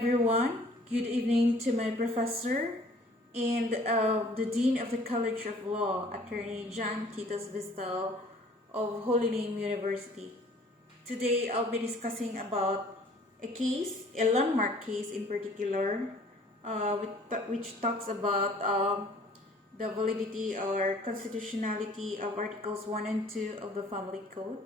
Everyone, good evening to my professor and the Dean of the College of Law, Attorney John Titus Vistal of Holy Name University. Today I'll be discussing about a case, a landmark case in particular, which talks about the validity or constitutionality of Articles 1 and 2 of the Family Code.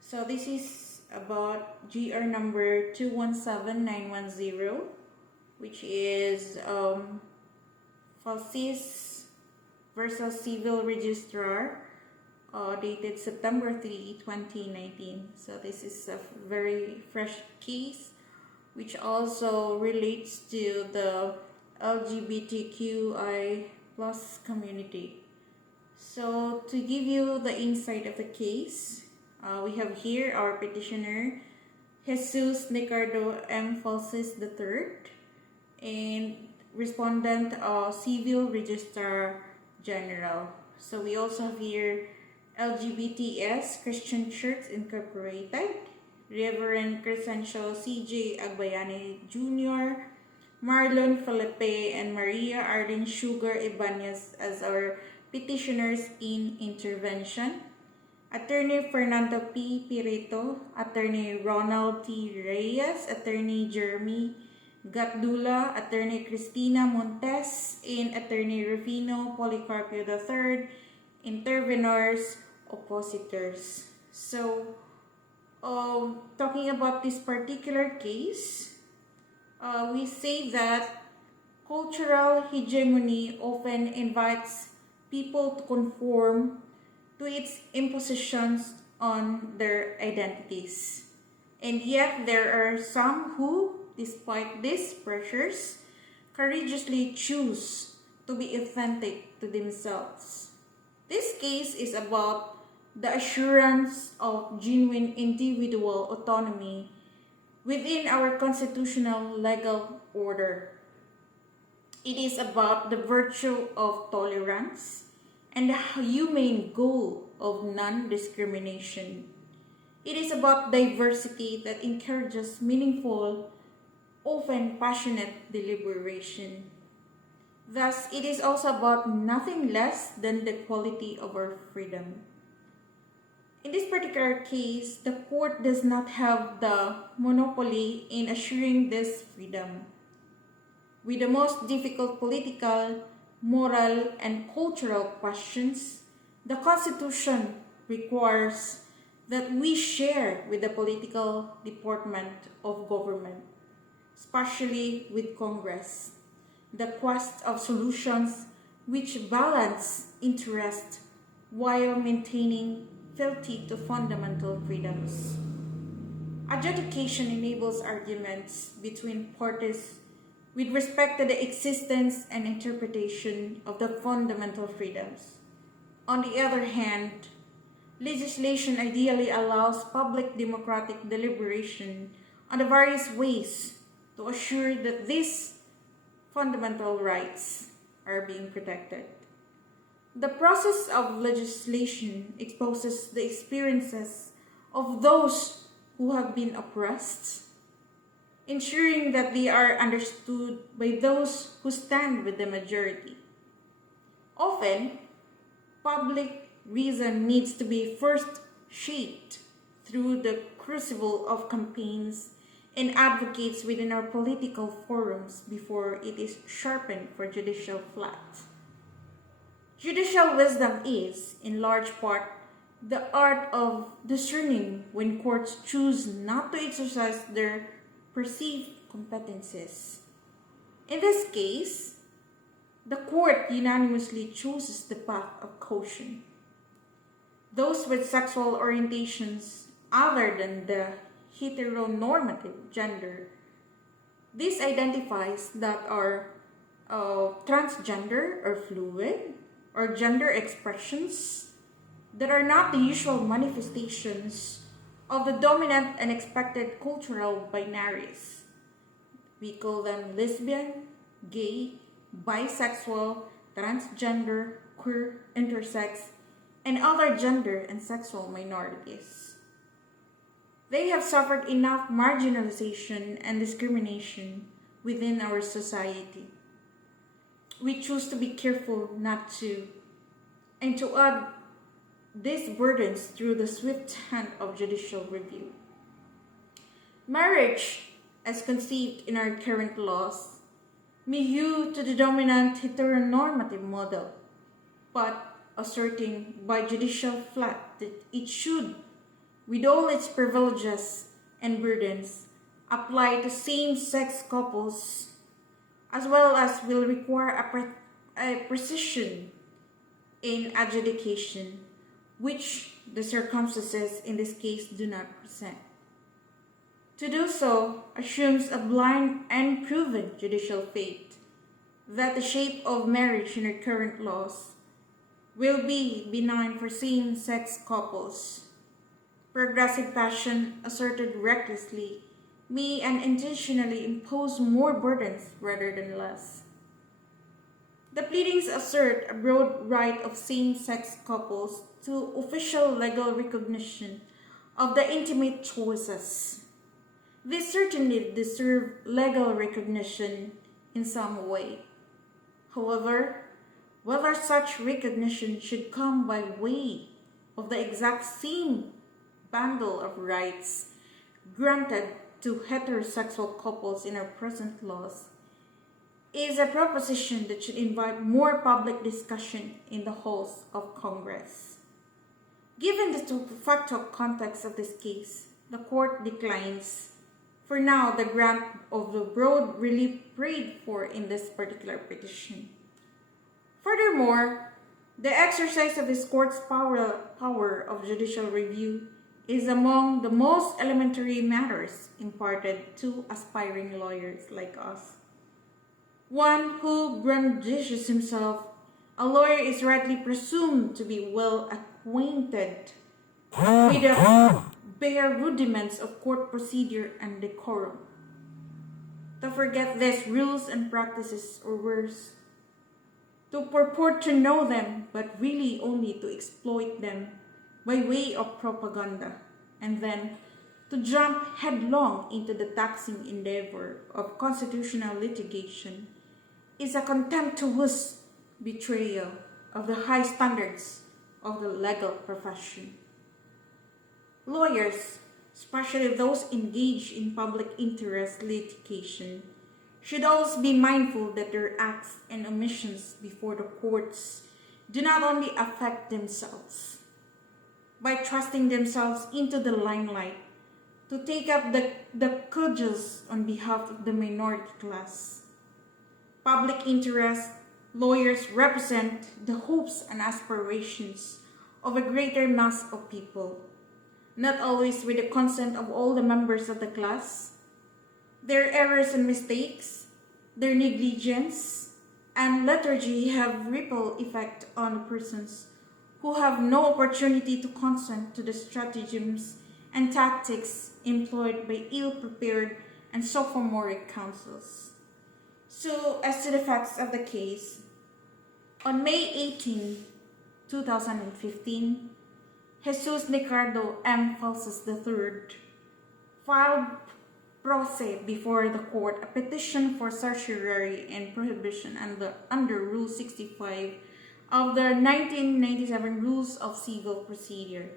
So this is about GR number 217910, which is Falsis versus Civil Registrar, dated September 3, 2019. So this is a very fresh case, which also relates to the LGBTQI plus community. So to give you the insight of the case, we have here our petitioner, Jesus Ricardo M. Falsis III, and respondent, Civil Registrar General. So we also have here LGBTS Christian Church Incorporated, Reverend Crescencio C.J. Agbayani Jr., Marlon Felipe, and Maria Arlene Sugar Ibanez as our petitioners in intervention. Attorney Fernando P. Pirito, Attorney Ronald T. Reyes, Attorney Jeremy Gatdula, Attorney Cristina Montes, and Attorney Rufino Policarpio III, intervenors, oppositors. So, talking about this particular case, we say that cultural hegemony often invites people to conform to its impositions on their identities. And yet there are some who, despite these pressures, courageously choose to be authentic to themselves. This case is about the assurance of genuine individual autonomy within our constitutional legal order. It is about the virtue of tolerance and the humane goal of non-discrimination. It is about diversity that encourages meaningful, often passionate deliberation. Thus, it is also about nothing less than the quality of our freedom. In this particular case, the court does not have the monopoly in assuring this freedom. With the most difficult political, moral, and cultural questions, the Constitution requires that we share with the political department of government, especially with Congress, the quest of solutions which balance interest while maintaining fealty to fundamental freedoms. Adjudication enables arguments between parties with respect to the existence and interpretation of the fundamental freedoms. On the other hand, legislation ideally allows public democratic deliberation on the various ways to assure that these fundamental rights are being protected. The process of legislation exposes the experiences of those who have been oppressed, ensuring that they are understood by those who stand with the majority. Often, public reason needs to be first shaped through the crucible of campaigns and advocates within our political forums before it is sharpened for judicial flat. Judicial wisdom is, in large part, the art of discerning when courts choose not to exercise their perceived competences. In this case, the court unanimously chooses the path of caution. Those with sexual orientations other than the heteronormative gender, this identifies that are transgender or fluid, or gender expressions that are not the usual manifestations of the dominant and expected cultural binaries. We call them lesbian, gay, bisexual, transgender, queer, intersex, and other gender and sexual minorities. They have suffered enough marginalization and discrimination within our society. We choose to be careful not to, and to add these burdens through the swift hand of judicial review. Marriage, as conceived in our current laws, may hew to the dominant heteronormative model, but asserting by judicial flat that it should, with all its privileges and burdens, apply to same-sex couples, as well as will require a precision in adjudication, which the circumstances in this case do not present. To do so assumes a blind and proven judicial fate that the shape of marriage in our current laws will be benign for same-sex couples. Progressive passion asserted recklessly may unintentionally impose more burdens rather than less. The pleadings assert a broad right of same-sex couples to official legal recognition of the intimate choices. They certainly deserve legal recognition in some way. However, whether such recognition should come by way of the exact same bundle of rights granted to heterosexual couples in our present laws is a proposition that should invite more public discussion in the halls of Congress. Given the factual context of this case, the court declines, for now, the grant of the broad relief prayed for in this particular petition. Furthermore, the exercise of this court's power of judicial review is among the most elementary matters imparted to aspiring lawyers like us. One who brandishes himself a lawyer is rightly presumed to be well acquainted with the bare rudiments of court procedure and decorum. To forget these rules and practices, or worse, to purport to know them but really only to exploit them by way of propaganda, and then to jump headlong into the taxing endeavor of constitutional litigation is a contemptuous betrayal of the high standards of the legal profession. Lawyers, especially those engaged in public interest litigation, should always be mindful that their acts and omissions before the courts do not only affect themselves by trusting themselves into the limelight to take up the cudgels on behalf of the minority class. Public interest lawyers represent the hopes and aspirations of a greater mass of people, not always with the consent of all the members of the class. Their errors and mistakes, their negligence, and lethargy have ripple effect on persons who have no opportunity to consent to the stratagems and tactics employed by ill-prepared and sophomoric counsels. So, as to the facts of the case, on May 18, 2015, Jesus Ricardo M. Falses III filed pro se before the court a petition for certiorari and prohibition under Rule 65 of the 1997 Rules of Civil Procedure.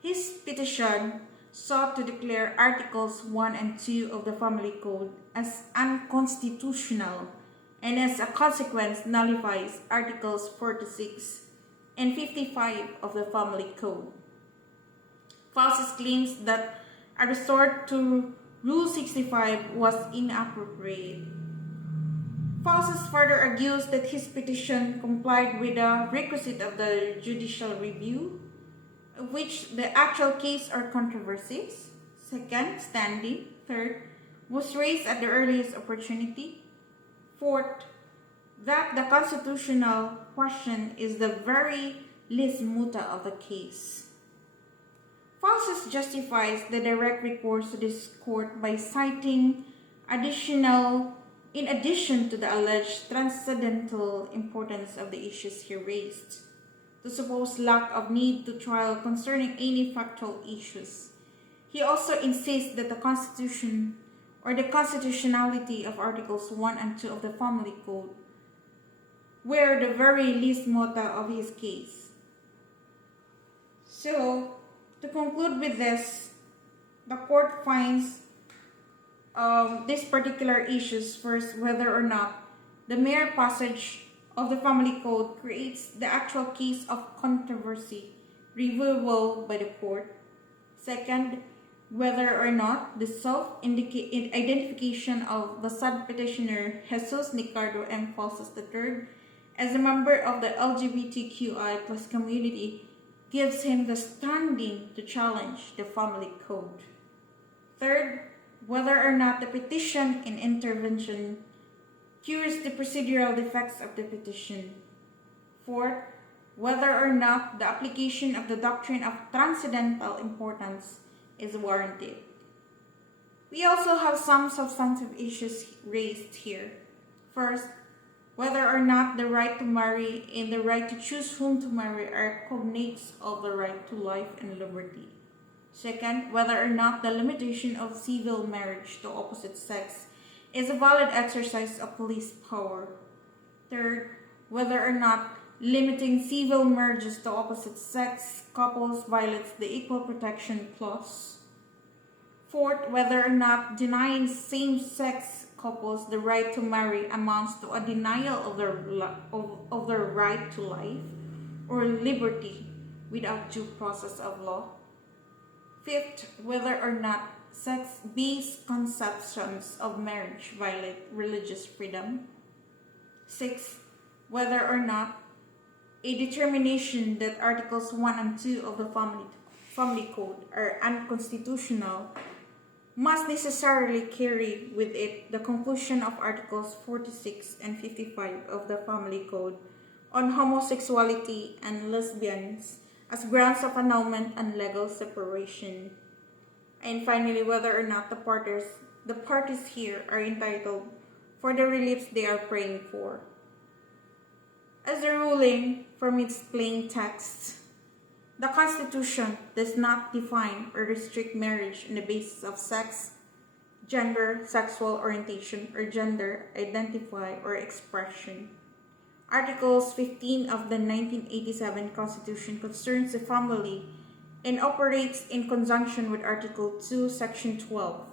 His petition sought to declare Articles 1 and 2 of the Family Code as unconstitutional and as a consequence nullifies Articles 46 and 55 of the Family Code. Falses claims that a resort to Rule 65 was inappropriate. Falses further argues that his petition complied with the requisite of the judicial review, of which the actual case or controversies, second, standing, third, was raised at the earliest opportunity, fourth, that the constitutional question is the very lis muta of the case. Falses justifies the direct recourse to this court by citing in addition to the alleged transcendental importance of the issues he raised, the supposed lack of need to trial concerning any factual issues. He also insists that the Constitution or the constitutionality of Articles 1 and 2 of the Family Code were the very least mota of his case. So, to conclude with this, the court finds these particular issues first, whether or not the mere passage of the Family Code creates the actual case of controversy reviewable by the court. Second, whether or not the self-identification of the said petitioner Jesus Nicardo M. Falsas III as a member of the LGBTQI plus community gives him the standing to challenge the Family Code. Third, whether or not the petition in intervention cures the procedural defects of the petition. Fourth, whether or not the application of the doctrine of transcendental importance is warranted. We also have some substantive issues raised here. First, whether or not the right to marry and the right to choose whom to marry are cognates of the right to life and liberty. Second, whether or not the limitation of civil marriage to opposite sex is a valid exercise of police power. Third, whether or not limiting civil marriages to opposite sex couples violates the Equal Protection Clause. Fourth, whether or not denying same-sex couples the right to marry amounts to a denial of their right to life or liberty without due process of law. Fifth, whether or not sex-based conceptions of marriage violate religious freedom. Sixth, whether or not a determination that Articles 1 and 2 of the Family Code are unconstitutional must necessarily carry with it the conclusion of Articles 46 and 55 of the Family Code on homosexuality and lesbians as grounds of annulment and legal separation. And finally, whether or not the parties here are entitled for the reliefs they are praying for. As a ruling from its plain text, the Constitution does not define or restrict marriage on the basis of sex, gender, sexual orientation, or gender identify or expression. Articles 15 of the 1987 Constitution concerns the family and operates in conjunction with Article 2, Section 12.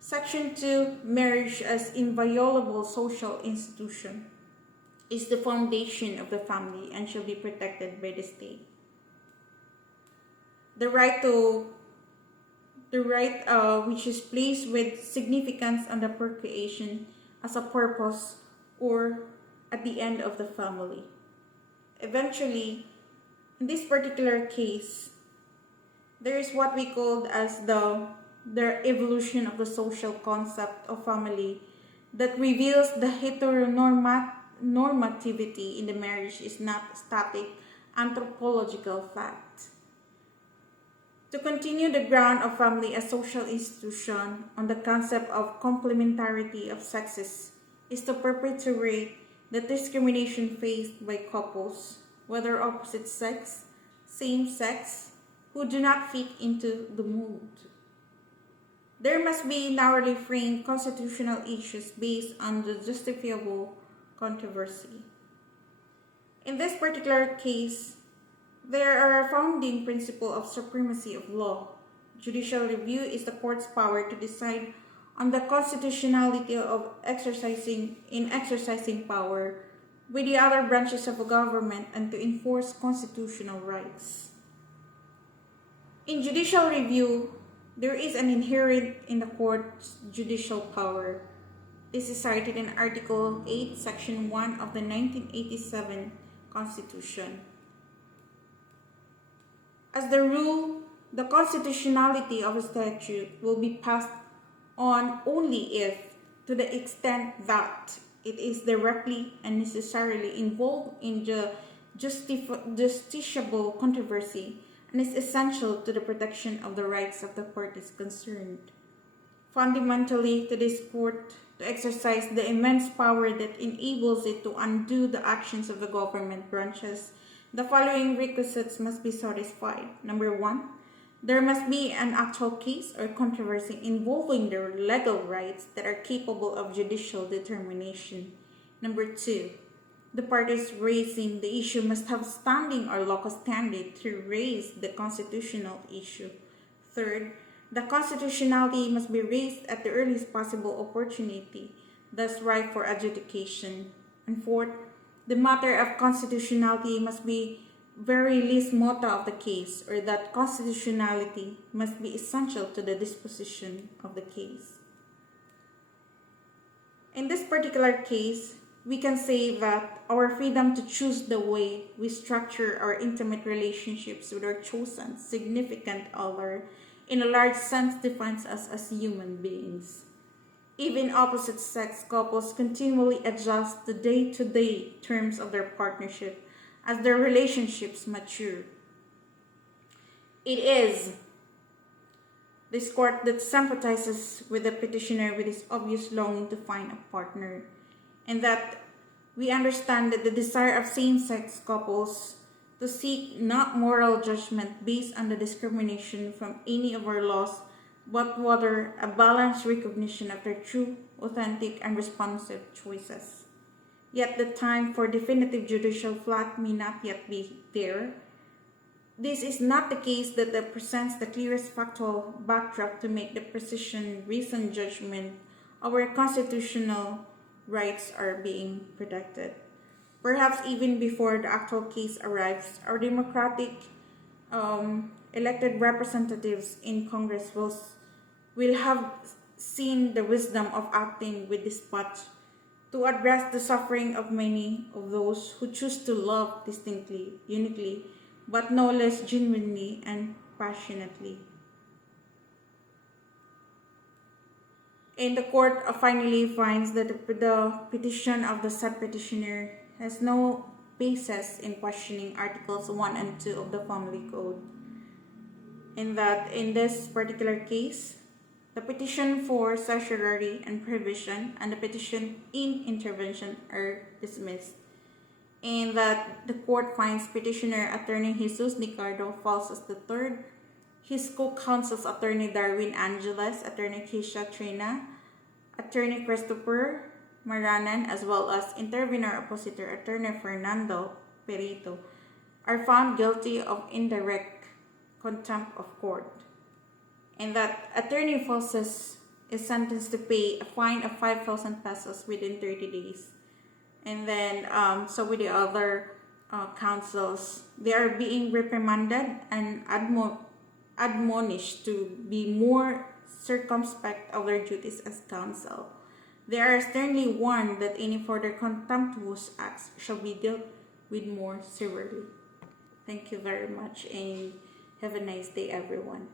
Section 2, marriage as inviolable social institution, is the foundation of the family and shall be protected by the state. The right which is placed with significance on the procreation as a purpose or at the end of the family. Eventually, in this particular case, there is what we call as the evolution of the social concept of family that reveals the heteronormativity in the marriage is not a static anthropological fact. To continue the ground of family as social institution on the concept of complementarity of sexes is to perpetuate the discrimination faced by couples, whether opposite sex, same sex, who do not fit into the mold. There must be narrowly framed constitutional issues based on the justifiable controversy. In this particular case, there are a founding principle of supremacy of law. Judicial review is the court's power to decide on the constitutionality of exercising power with the other branches of the government and to enforce constitutional rights. In judicial review, there is an inherent in the court's judicial power. This is cited in Article 8, Section 1 of the 1987 Constitution. As the rule, the constitutionality of a statute will be passed on only if, to the extent that it is directly and necessarily involved in the justiciable controversy and is essential to the protection of the rights of the parties concerned. Fundamentally, to this court to exercise the immense power that enables it to undo the actions of the government branches, the following requisites must be satisfied. Number 1, There must be an actual case or controversy involving their legal rights that are capable of judicial determination. Number 2, the parties raising the issue must have standing or locus standi to raise the constitutional issue. Third, the constitutionality must be raised at the earliest possible opportunity, thus ripe for adjudication. And fourth, the matter of constitutionality must be very least mota of the case, or that constitutionality must be essential to the disposition of the case. In this particular case, we can say that our freedom to choose the way we structure our intimate relationships with our chosen significant other in a large sense defines us as human beings. Even opposite sex couples continually adjust the day-to-day terms of their partnership as their relationships mature. It is this court that sympathizes with the petitioner with his obvious longing to find a partner, and that we understand that the desire of same-sex couples to seek not moral judgment based on the discrimination from any of our laws, but rather a balanced recognition of their true, authentic, and responsive choices. Yet the time for definitive judicial flat may not yet be there. This is not the case that presents the clearest factual backdrop to make the precision, reasoned judgment our constitutional rights are being protected. Perhaps even before the actual case arrives, our democratic elected representatives in Congress will have seen the wisdom of acting with dispatch to address the suffering of many of those who choose to love distinctly, uniquely, but no less genuinely and passionately. And the court finally finds that the petition of the said petitioner has no basis in questioning Articles 1 and 2 of the Family Code. In that, in this particular case, the petition for certiorari and prohibition and the petition in intervention are dismissed. And that the court finds petitioner attorney Jesus Nicardo falls as the third, his co-counsel's attorney Darwin Angeles, attorney Keisha Trina, attorney Christopher Maranan, as well as intervenor oppositor attorney Fernando Perito, are found guilty of indirect contempt of court. And that attorney Falses is sentenced to pay a fine of 5,000 pesos within 30 days. And then, so with the other counsels, they are being reprimanded and admonished to be more circumspect of their duties as counsel. They are sternly warned that any further contemptuous acts shall be dealt with more severely. Thank you very much and have a nice day, everyone.